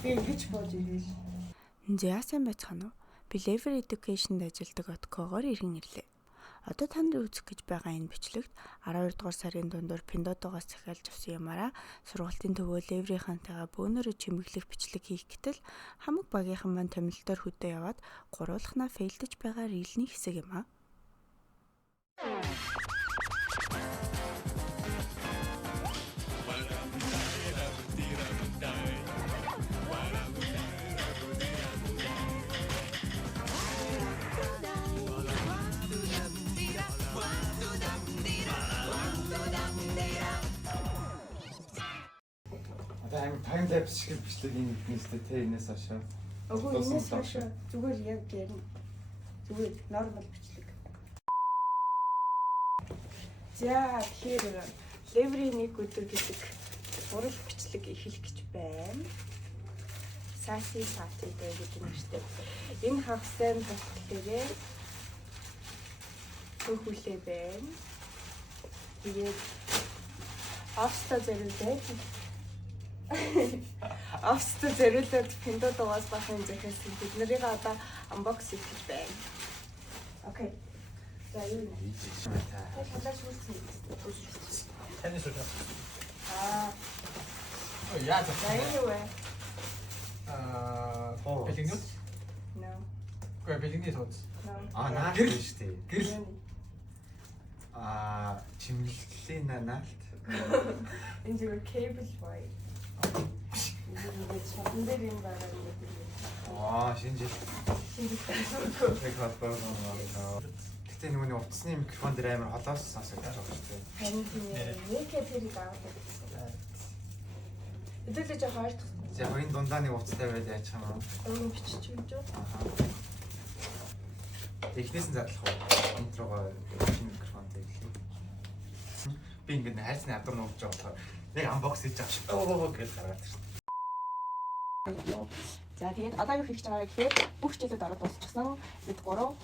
Би ингэж бодож ирэл. За сайн байцгаана уу? Би Level Education-д ажилладаг Откогоор иргэн ирлээ. Одоо та нарын үзэх гэж байгаа энэ бичлэгт 12 дугаар сарын дундуур Пиндотогоос захиалж авсан юмараа сургалтын төвөө Level-ийнхантайгаа бөөнөрө чимэглэх бичлэг хийх гэтэл хамаг багийнхан маань томилолтоор хөдөө яваад гурвуулхнаа фейлдэж байгаа рилний хэсэг юм аа. Time lapse шиг бичлэг юм нэстэй тэ энэс хашаа. Үгүй энэс хашаа зүгээр яг ярина. Зүгээр нормал бичлэг. За тэгэхээр Level-ийн нэг өдөр гэдэг урал бичлэг эхлэх гэж байна. Саси сатидэ гэдэг нэртэй. Энэ хагастай тохиолдолтой хөхүүлээ байна. Тэгээд авста зэрэгтэй Авста зэрүүлээд Пиндотогоос бахан захиас бид нарыг одоо unbox хийж байна. Окей. За юу вэ? Талаас үүсгэн. Таны сүлээ. Яа за юу вэ? Бэлэгнүүд? No. Гэ бэлэгний тооц. Наалт шүү дээ. Гэрэл. Чимэглэлийн наалт. Энэ зүгээр cable boy. Шатан дээр юм байгаа юм байна. Шинжил. Яг холбоо. Гэтэ нөгөө утасны микрофон дээр амар холоос сонсогдож байгаа шүү дээ. Харин тийм нэг тэрийг аваад байсан. Хэдүүлээ жоо хойш. За энэ дундаа нэг утастай байгаад яачих юм аа. Өвн бичиж юм жоо. Эхнээс нь задлах уу? Интрогоо шинэ микрофонтэй хэлээ. Би ингээд хайрцны адар нууж байгаа болохоор яг unbox хийж байгаа шүү. Гэж гаргаад ирсэн. За тэгээд одоо юу хийж байгаа гэхээр бүх хичээлүүд ороод дуусчихсан. Бид гурав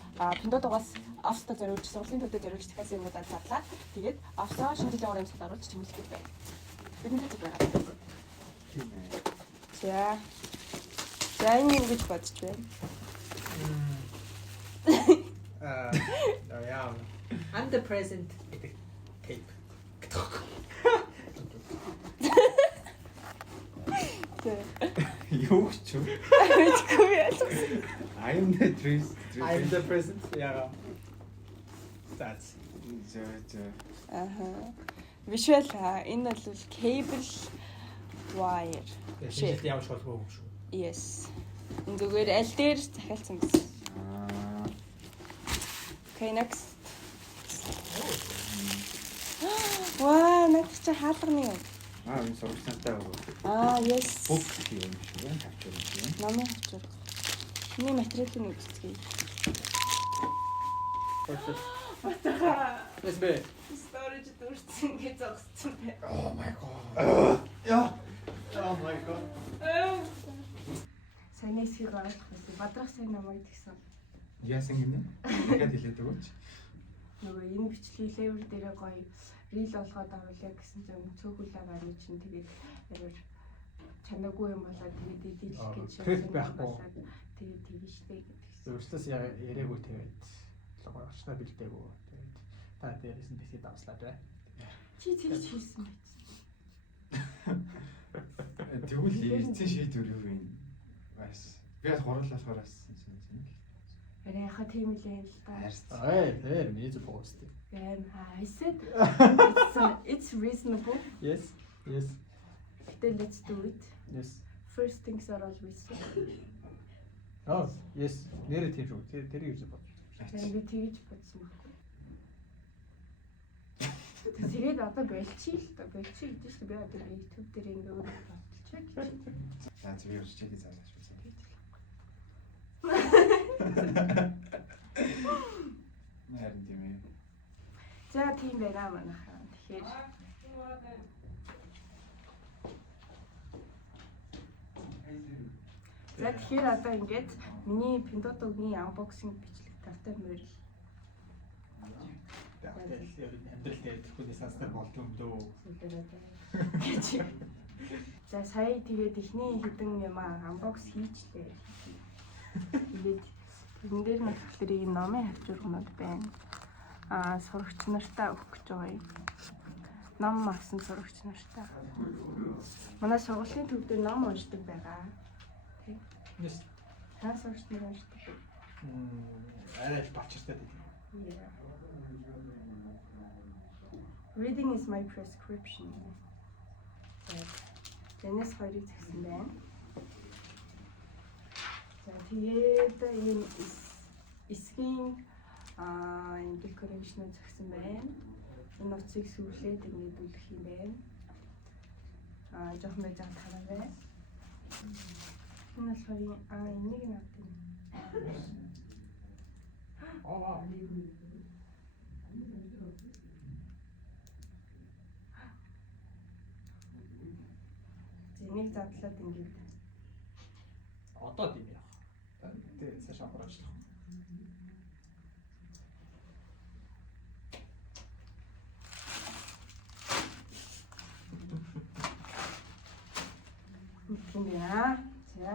Пиндотогоос Авста зориулж сургуулийн төвдөө зориулж дахиад юмудаа задлаа. Тэгээд Авста шинэ жилийн орон амжилт оруулж чимэлдэг байна. Бидний зүг байгаа. Тийм ээ. За энэ юу гэж бодож байна? Yeah. I'm the present tape. Юу ч юм. Мэдгүй яасан. I'm the trees. I'm the present. Yeah. That's. Visual энэ бол cable wire. Шинжлэх явж болов уу шүү. Yes. Энэ зүгээр аль дээр захиалсан гэсэн. Okay, next. Ваа, надад чи хаалганы юм. Энэ сургалтынтай байгаа. Yes. Book юм шиг байна. Тавчир юм шиг байна. Намын хавчар. Миний материалын үзэцгээе. Let's be. Storage дүүрсэн гэж зогссон бай. Oh my god. Яа. Oh my god. Сайн эсхийг ойлгох байсан. Бадрах сайн намайг тэгсэн. Яасан гинэ? Яагаад хэлээд өгөөч? Нөгөө энэ бичлэгийг Level дээрээ гоё рил болгоод авуулаа гэсэн чинь цөөхүүлээ гарны чинь тэгээд авир чанаагүй юм болоод тэгээд дийлэх гэж Трек байхгүй. Тэгээд тийм штэ гэдгийгсэн. Өөрөөсөө яриаггүй тэгээд логоочна бэлдээгүй. Тэгээд та дээрээс нь тэсээ давслаа дээ. Чи тэгж хийсэн байц. Тэгвэл эцсийн шийдвэр юу вэ? Бас би бас хурлаалахаар ассан юм. Арай яха тийм үлээ л та. Тэр нийт пост. I said it's reasonable. Yes. Then let's do it. Yes. First things are always. Oh, yes. Нэр тийм шүү. Тэр юу бод. Би тэгж бодсон байхгүй. Тэгээд одоо болчих л та. Болчих гэж шүү. Би одоо YouTube дээр ингээ өөрөө бодчихъя гэж. За би үржихэд заалаа шүү. Харин тийм ээ. За тийм байна манайхаа. Тэгэхээр За тэгэхээр одоо ингээд миний Пиндотогийн unboxing бичлэг тавтай морил. Амьдрал дээр тэрхүүний сансар болд юм дөө. Гэж. За сая тэгээд ихний хідэн юм анбокс хийчлээ. Тэгээд энэ дээр нь болохоор ийм номын хавчургнууд байна. Сурагч нартаа өгөх гэж байгаа юм. Ном авсан сурагч нартаа. Манай сургуулийн төв дээр ном уншдаг байгаа. Тэг. Yes. Та сурагч нар уншдаг. Арай их бачиртай дээ. Yeah. Reading is my prescription. Энэс хоёрыг згсэн байна. За тэгээд ийм эсгийн энэ decoration згсэн байна. Энэ утсыг сүрлээд ингээд үлдэх юм байна. Жохон байж хараарай. Энэ болохоор энийг надад. Вау. Энийг задлаад ингээд Одоо тийм яах. Тэгээд цаашаа хураачлах. юм яа. За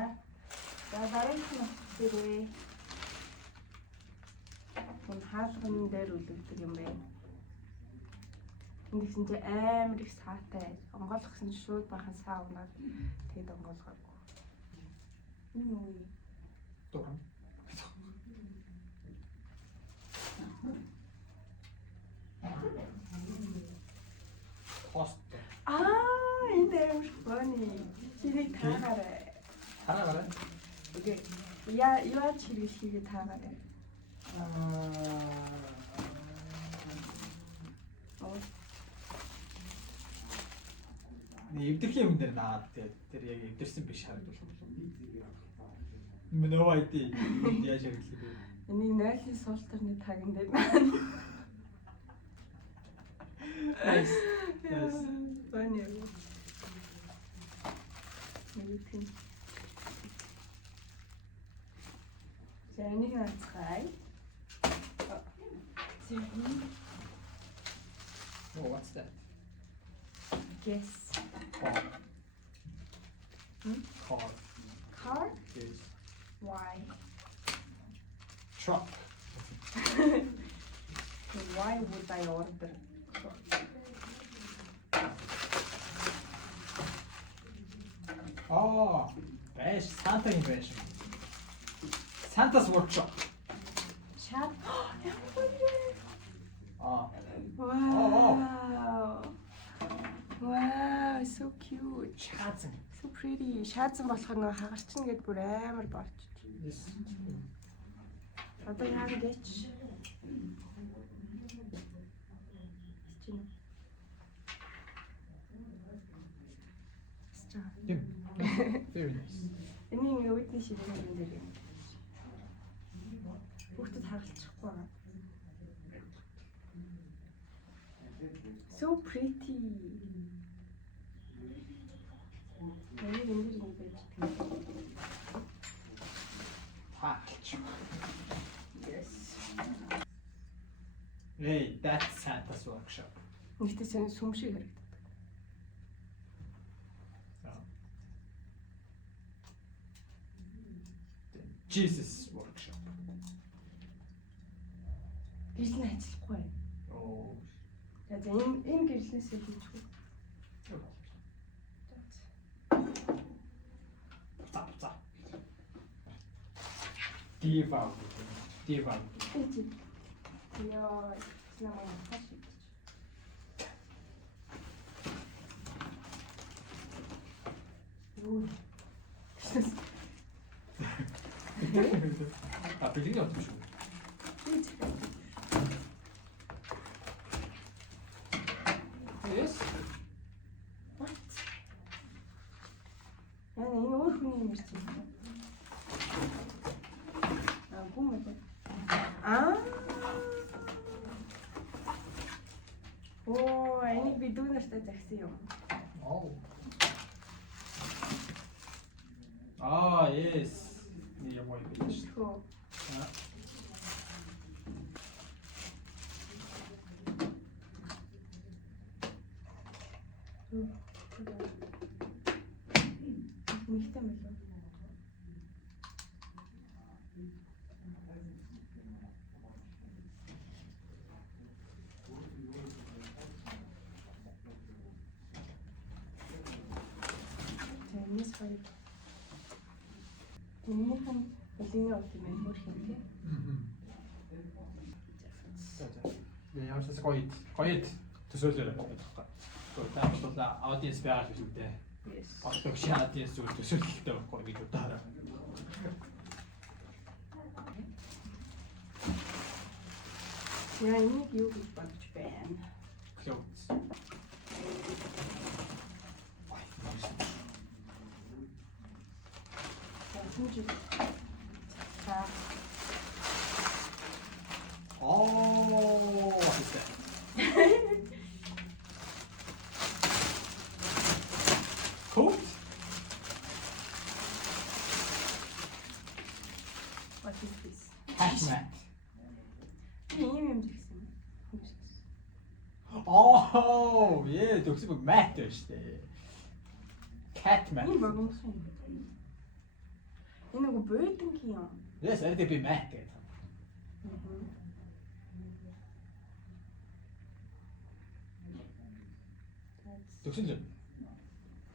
дараагийн нөхцөлөө энэ хаалганы дээр үлддэг юм байна. Эндсэн чи амар их саатай. Онгойлгосон шууд бахан саа унаад тэгэд онгойлгоогүй. Үгүй. Дурам. Хост. Энэ амар funny. Чиний таагаарай. Хараагараа. Окей. Яа чиргэлхийгээ таагаарай. Эвдэрхийн юм дээр наад тэр яг эвдэрсэн биш харагдвал. No idea. Яаж хэрэглэх вэ? Энийг 0-ийн суултарны тагн дээр. Nice. Nice. Funny. Энийг за энийг нацгай. Oh, what's that? Guess. Car. Hmm? Car. Car? Yes. Why? Truck. Why would I order? Oh, beige. Santa's beige. Santa's workshop. Chat. Oh. Wow. Wow, so cute. Шаазан. So pretty. Шаазан болохоор нөгөө хагарчин гэдээ бүр амар болч. Yes. Одоо яа гэж? Dim. Very nice. Энийг үүдний ширхэг юм дээр юм. Бүгдэд хагалчихгүй байгаа. So pretty. Энийг энэ дээр нэг байж байгаа. Patch. Yes. Hey, that's Santa's workshop. Нэгтэй сайн сүм шиг харагдав. Jesus workshop. Гэрэл нь ажиллахгүй. Oh. За энэ гэрлэнээсээ хийчихв. За. Give out. Give out. Яа, намайг хашиж. Юу? А, бэлгийн явдаг шүү. Yes. What? Яа, энэ өөр хүний юм ярьж байна. Гүм үү? Оо, энийг би дүүнэртээ загсан юм. Oh. Ah, yes. Нэг юм уу биш. Хөө. хоёр. Минийх нь Олины ут юм байна хөрх юм тий. За. Би яашаас гоё төсөөлөөр байгаа. Та бол аудиенс байгаа гэж үгтэй. Yes. Автогшин аудиенс зүйл төсөөлөлттэй байхгүй гэж удаараа. Яа энийг юу гэж бодож байна? Clothes. Хинжи. Oh, what is that? Coat? What is this? Hatchmat. Ийм гэсэн. Oh, yeah, төгсөг mat шүү дээ. Cat mat. Энэ багш юм. Энэ нэг бөөдөн юм. Yes, I think be mat гэдэг. Төгсөн л.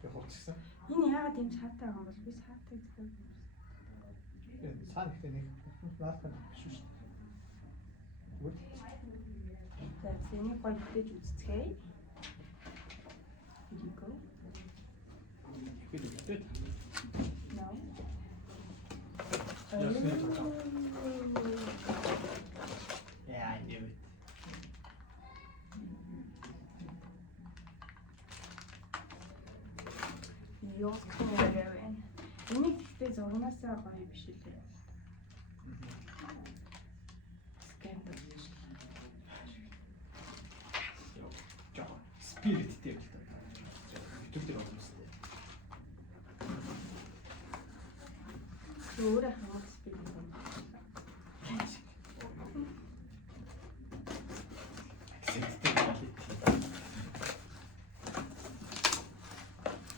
Яг хуцсан. Энэ яагаад юм шаатай байгаа юм бол би шаатай зөв. Цаана ихтэй нэг наадах шүү дээ. Good. За энийг гол бүтээж үзцгээе. Here you go. Good. No. Yeah, I knew it. Ёс камераа. Энийг гэхдээ зурнаасаа гоё биш үлээ. Скандал. Жоо. Spirit дээр л таа. YouTube дээр оруулсан. Өөрөө хамаг спирит юм.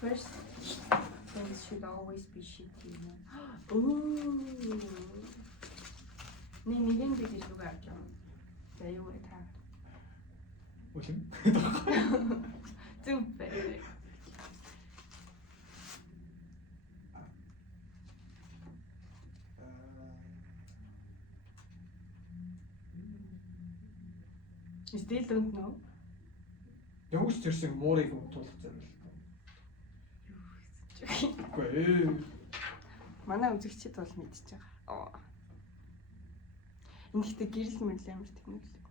First things should always be shitty. Ooh. Нэг юм бид илүү гарч байгаа. За юу вэ та? Үлэм. Супер. Still don't know. Явж тэрсэн муурыг тулах зэрэг. Үгүй. Манай үзэгчид бол мэдчихэж байгаа. Энэ ихтэй гэрэл мөрөл амар тэнэглэг.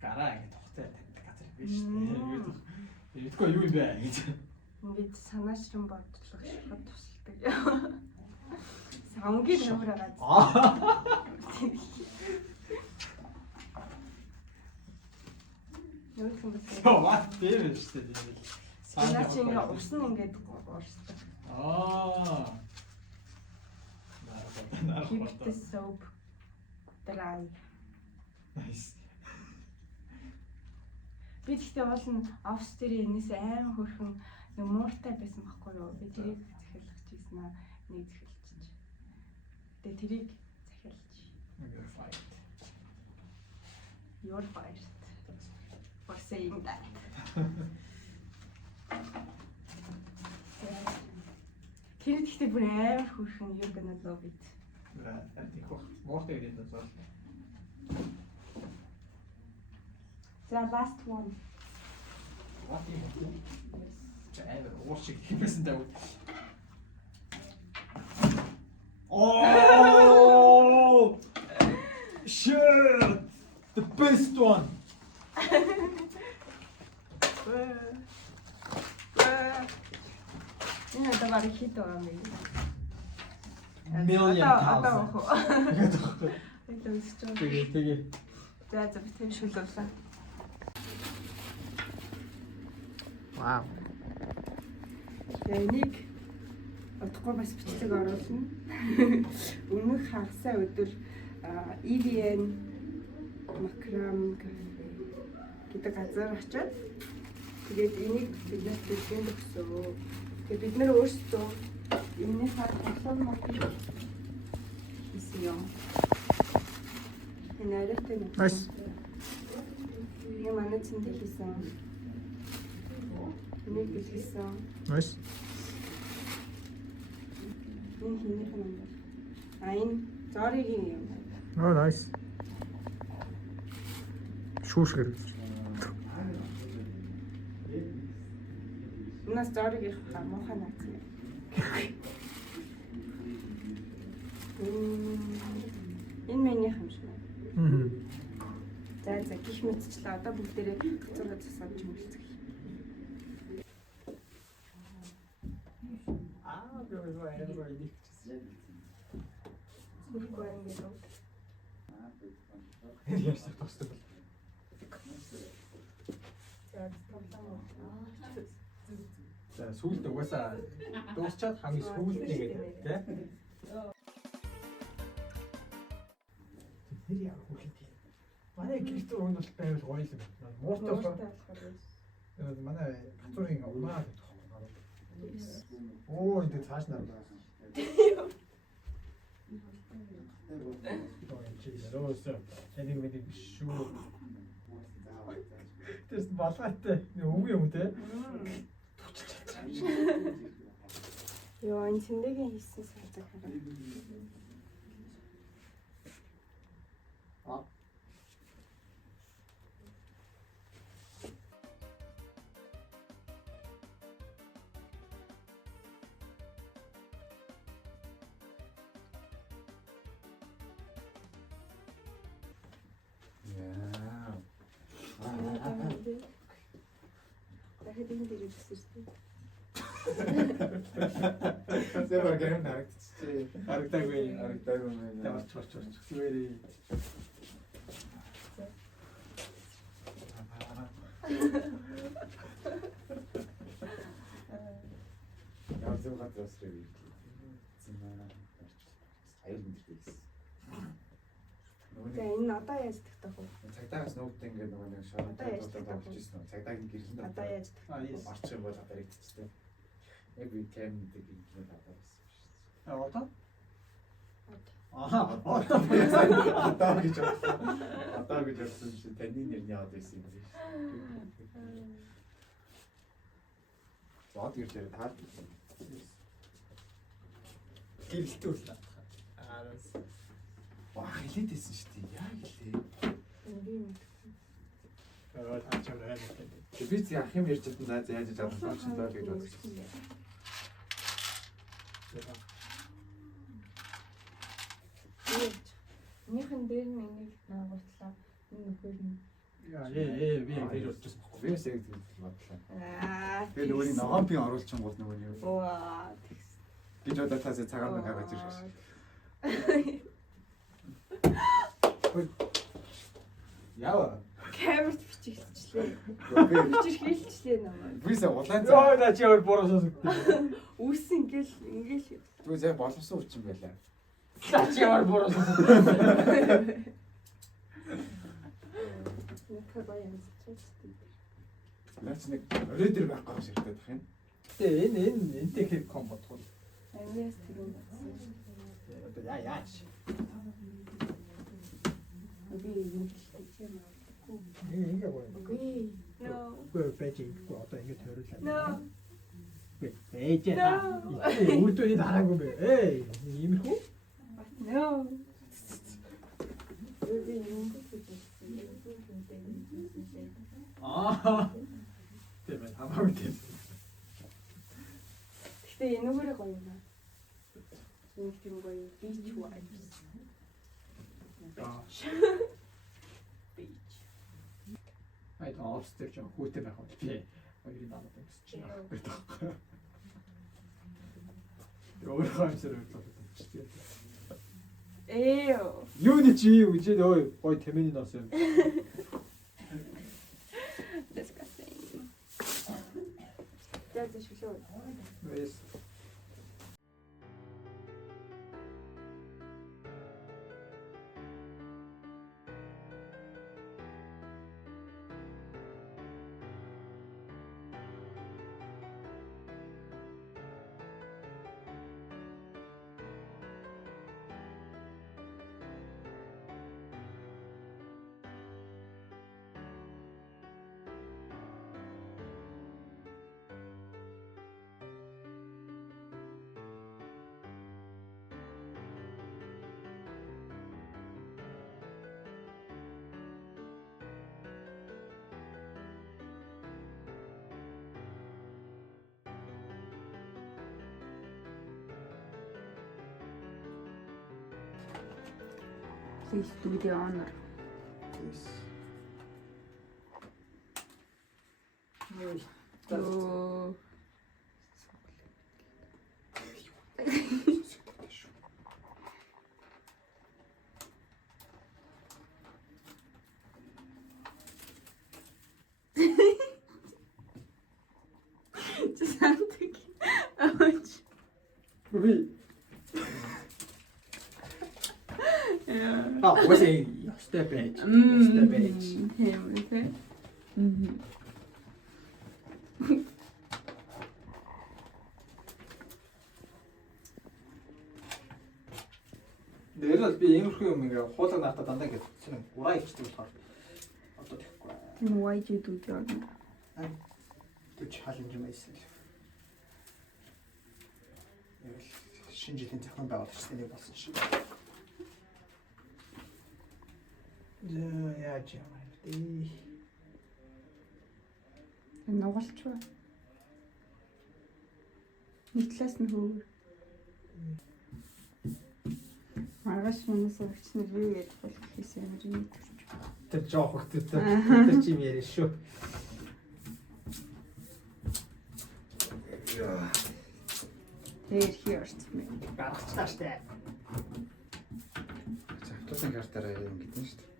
Гараа ингэ тухтай тавьдаг газар биш үү? Эдгээр юу юм бэ гэж. Ингээд санаашран бодлого шахаад тусалдаг. Савнгийн нөмөр байгаа. Юу юм бэ? Яа, what тийм шүү дээ. Санаа чи ингээд ус нь ингээд уурсдаг. Keep the soap dry. Nice. Би тэгтээ бол офс дээр энэс аймаг хөрхөн нэг мууртай байсан байхгүй юу? Би тэрийг захиалгаж ийсэн аа нэг захиалчих. Тэгээ тэрийг захиалж. You're fired. You're fired for saying that. Тэр тэгтээ бүр аймаг хөрхөн you're gonna love it. Арти хох. Моортой гэдэг нь бол. The last one. What юм бэ? Чаавар уушиг хийсэн даа. Oh! Shit! The best one. Энэ даваа хит байгаа юм. Million thousand. Тэгээ. За би тийм шүлүүлсэн. Вау. Энийг удахгүй бас бичлэг оруулна. Өмнөх хагасаа өдөр EVN Macram Cafe гэдэг газар очиод тэгээд энийг биднээс бэлгэнд өгсөн. Тэгээд бид нэр өөрсдөө энэний хаад тоглоом хийсэн юм. Найраатай нэг. Nice. Нэг манай цэндэл хийсэн. Нэг бэлгэсэн. Nice. Энэ хинийх нь юм. Энэ зоригийн юм. Oh nice. Шүүш гэрэл. Нас зориг их муухай наац юм. Энэ минийх юм шиг. За гих мэдчлээ. Одоо бүгдээрээ зураг засаад ч мөлцөх. Бүргүй ингэ л. Яаж тусдаг бол. За сүүлд угаасаа дуусчаад хамгийн сүүлд нэгээд тий. Тэр яа хөлт юм. Манай гэрт өрөөнд бол байвал гоё юм. Мууртай болохоор манай хацуурын умаа гэдэг юм. Оо энэ цааш нараа. Ярөөсөө энийг мэдээ биш шүү. Тэс балгаатай үгүй юм те. Йоо энэ цэндэгийн хийсэн сардаг хараа. Дахиад энэ дээр ирсэн. Зэвэр гэрэн харагдчихжээ. Харагдаагүй. Харагдаагүй мэн. Тавч. Зүгээр. Яа зөв гадрасрыг ирдэг. Зинаа. Аял мэдэрхийсэн. За энэ одоо яаж тагтах вэ? Цагдаагаас нүүдтэй ингээд нөгөө нэг шорондоо тоглож ирсэн. Цагдаагийн гэрлэн Одоо яаж тагтах? орчих юм бол одоо ирчихсэн. Яг би кемдэг ингээд одоо байсан шүү дээ. Одоо? Одоо гэж бодсон. Одоо гэж бодсон чи таны нэр нь яваад байсан юм биш. Зод ирж яриад таад. Гэрэлтээ үлээ. Аараас. Ваа хэлээд байсан шүү дээ. Яа гэлээ. Энгийн Таач аваад. Би зэ ах юм ярьж чадсан наа яаж авах ч даа гэж бодсон. Минийхэн дээр нь энийг наагуутлаа. Энэ нөхөр нь. Яа би ингэж бодчихсон байхгүй. Би яг тийм бодлоо. Тэгээ Тэгээ нөгөө ногоомпийн оруулчин гол нөгөө юм. Ваа. Гэж одоо тасаа цагаан мэн гаргаж ирэх шээ. Яа. Камерт бичигчлээ. Бичиж хэлчихлээ намайг. Бисээ улаан Йоо на чи өөр буруусаа зүгтээ. Үс ингээл. Түс яг боловсон хүчин байлаа. Чи өөр буруусаа. Нэхэ гоё юм чичтэй. Наач нэг орой дээр байх гэж ширтээд байх юм. Тэ энтэй хэрэг комбот хол. Амиас тэгэн болсон. Одоо яач. Би юм хэлчихээ юм. Ингээ гоё. Үгүй. No. Үгүй бэжинг одоо ингэ тойруулаад. No. Ээж та. Үүдээ дараагүй бэ. Эй, иймэрхүү. No. Үгүй юм. Тийм ээ, хамаагүй тийм. Гэтэ энэгээр гоё юм аа. Нэг тийм гоё beach vibes. Beach. Айд оостэй ч хүүтэй байх бол би хоёрын надад өмсч байна. Өөрөө хамсаар болчихсон. Юу нэг чи юу гэж ой гой тэмээний нос юм. Disgusting. That's a show. Yes. Please do the honor. Yes. Оо. Something. Би Yeah. уусаа ёстой байж. Ёстой байж. Тийм үү? Дээр нь би иймэрхүү юм ингээ хуулаг наатаа дандаа ингэ ураа ичдэг болохоор одоо тэгэхгүй. Why did you do that? Төч хаалж юм байсан. Шинэ жилийн зохион байгуулагч нэг болсон шиг. Яаж юм бэ? Нугалч ба. Нэг талаас нь хөвөр. Маргааш минус өгчнөр юу гэж болох хийсэн юм ийм төрч. Тэр жоох хөлтөд тэр чим яриа шүү. Тэр хийрч юм. Гаргачлаа штэ. Автобусын картаараа юм гэдэг нь шүү дээ.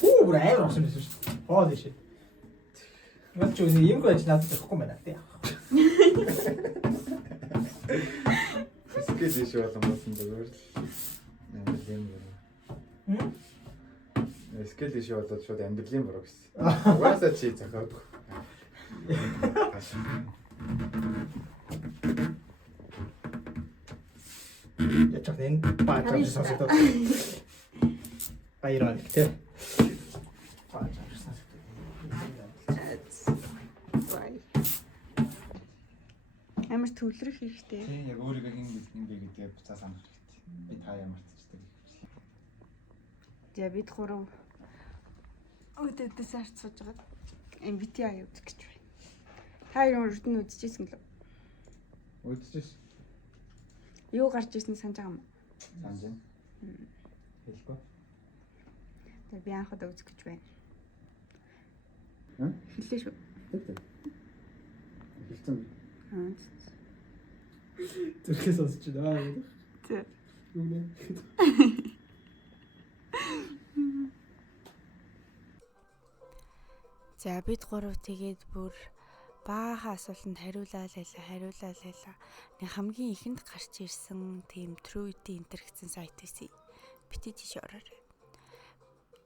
Бүр амар болсон байсан шүү дээ. Хоол ишээ. Наад ч үгүй юм гэж надад ихгүй байна тий. Физикээс иш болон болсон зүгээр л амьдралын буруу. Скел иш болоод шууд амьдралын буруу гэсэн. Угаасаа чи зохиодох. Ячаа энэ баатар сонсоод баяраа тий. Амар төвлөрөх хэрэгтэй. Тийм яг өөрийгөө хин бэ гэдгээ буцаа санах хэрэгтэй. Би та ямар цэцдэг. За бид гурав өдөөс арт сууж байгаа. MBTI үзэх гэж байна. Та хоёр урд нь үзчихсэн гэлөө. Үзчихсэн. Юу гарч ирсэн санаж байгаа юм? Санаж байна. Хэлэхгүй. Тэгээ би анхудаа үзэх гэж байна. Хм? Хэлээ шүү. Хэлсэн. Аа. Зүрхээс сонсч байна. Тэг. Юу нэ? За бид гурав тэгээд бүр баахан асуултанд хариулаа лайла. Нэг хамгийн ихэнд гарч ирсэн тийм Truity Enter гэсэн сайт байсан. Битээ тийш ороорой.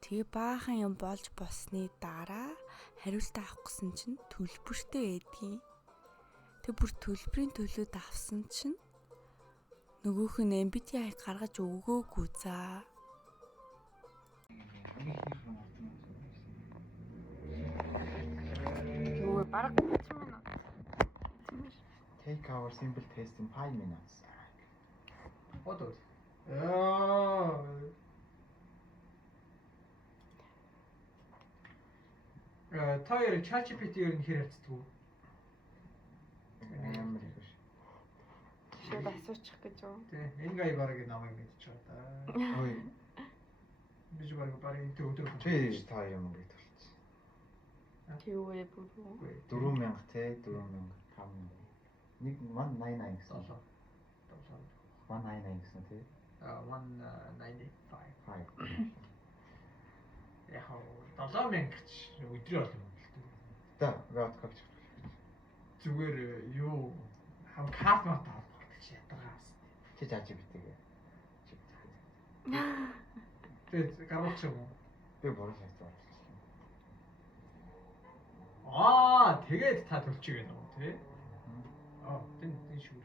Тэгээ баахан юм болж болсны дараа хариултаа авах гэсэн чинь төлбөртэй байдгийг. Тэг бүр төлбөрийн төлөөд авсан чинь нөгөөх нь MBTI гаргаж өгөөгүй заа. Юу бараг 30 минут. Take our simple test in 5 minutes. What was? Аа. Таяр ChatGPT-ээр нь хэр хацдаг вэ? Амар их биш. Шууд асуучих гэж юу? Тэ, энэ гай бараг намайг мэдчих та. Ой, Би ч бараг энэ өдөр чи та юм гээд болчих. Юу вэ бүр? 4000 те 4000 50000. Нэг 199 гэсэн. 199 гэсэн те. 195. 5. Яг 7000 гэж өдрийн олон юм л дээ. Та гот капч. Зүгээр юу хам карт мат авах гэж ятгаас. Чи жаач битээ. Тэгээд гаргач юм уу? Би бороо шатсан. Тэгээд та төлчих гэнэ үү тий? Тэн шүүр.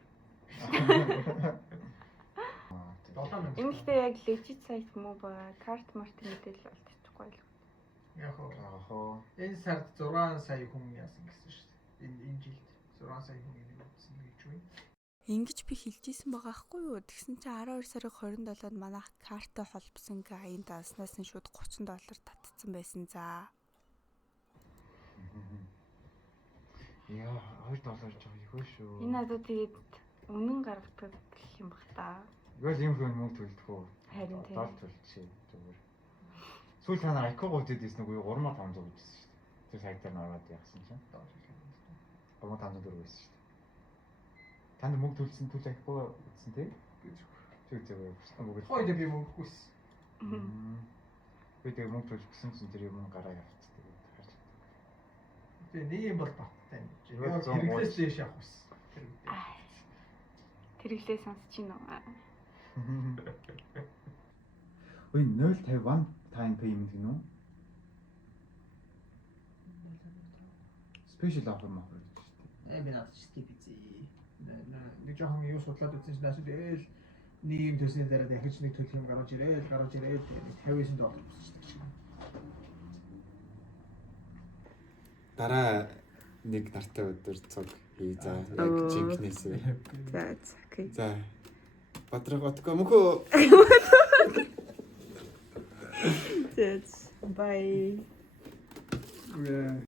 7000. Энэхтэй яг legit сайт юм уу ба карт март мэдээлэл олдчихгүй л. Яг Ахоо. энэ сард 6 сая хүн яасан гэсэн шүү дээ. Энэ жилд 6 сая хүн нэг утсан гэж үү? Ингэж би хэлжсэн байгаа хгүй юу? Тэгсэн чинь 12 сарын 27-нд манайх карта холбосон аян дааснаас нь шууд $30 татсан байсан за. Яа, $2 жоо ихөө шүү. Энэ надад тэгээд үнэн гаргадаг гэх юм бах та. Тэгэл ийм хүн мөнгө төлдөг үү? Харин тийм. Дол төлчихээ зүгээр. Сүүл та нар IQ гууд идсэн нэг 3500 гэжсэн шүү дээ. Тэр сайт дээр ороод явсан чинь. 3504 байсан шүү дээ. Танд мөнгө төлсөн түл IQ гэсэн тий? Тэг зүгээр. Хойд би мөнгө хүс. Би тэг мөнгө төлөх гэсэн чинь тэр юм гараа явцдаг харж. Би нэг юм бол баттай. Яг хэрэглээс дэш явах ус. Тэрглээ сонсч байна уу? Ой 051 time payment гэнэ үү? Special offer мөн гэж шүү дээ. Би надад skip хийе. Нэг жоохон юу судлаад үзсэн чинь наашид ээл нэг юм төсний дараа дахиж нэг төлөх юм гарч ирээд тэгээд $59 болсон шүү дээ. Дараа нэг нартай өдөр цог хий за яг жинкнээсээ. За окей. За. Батраготко мөхөө. Бай. Үгүй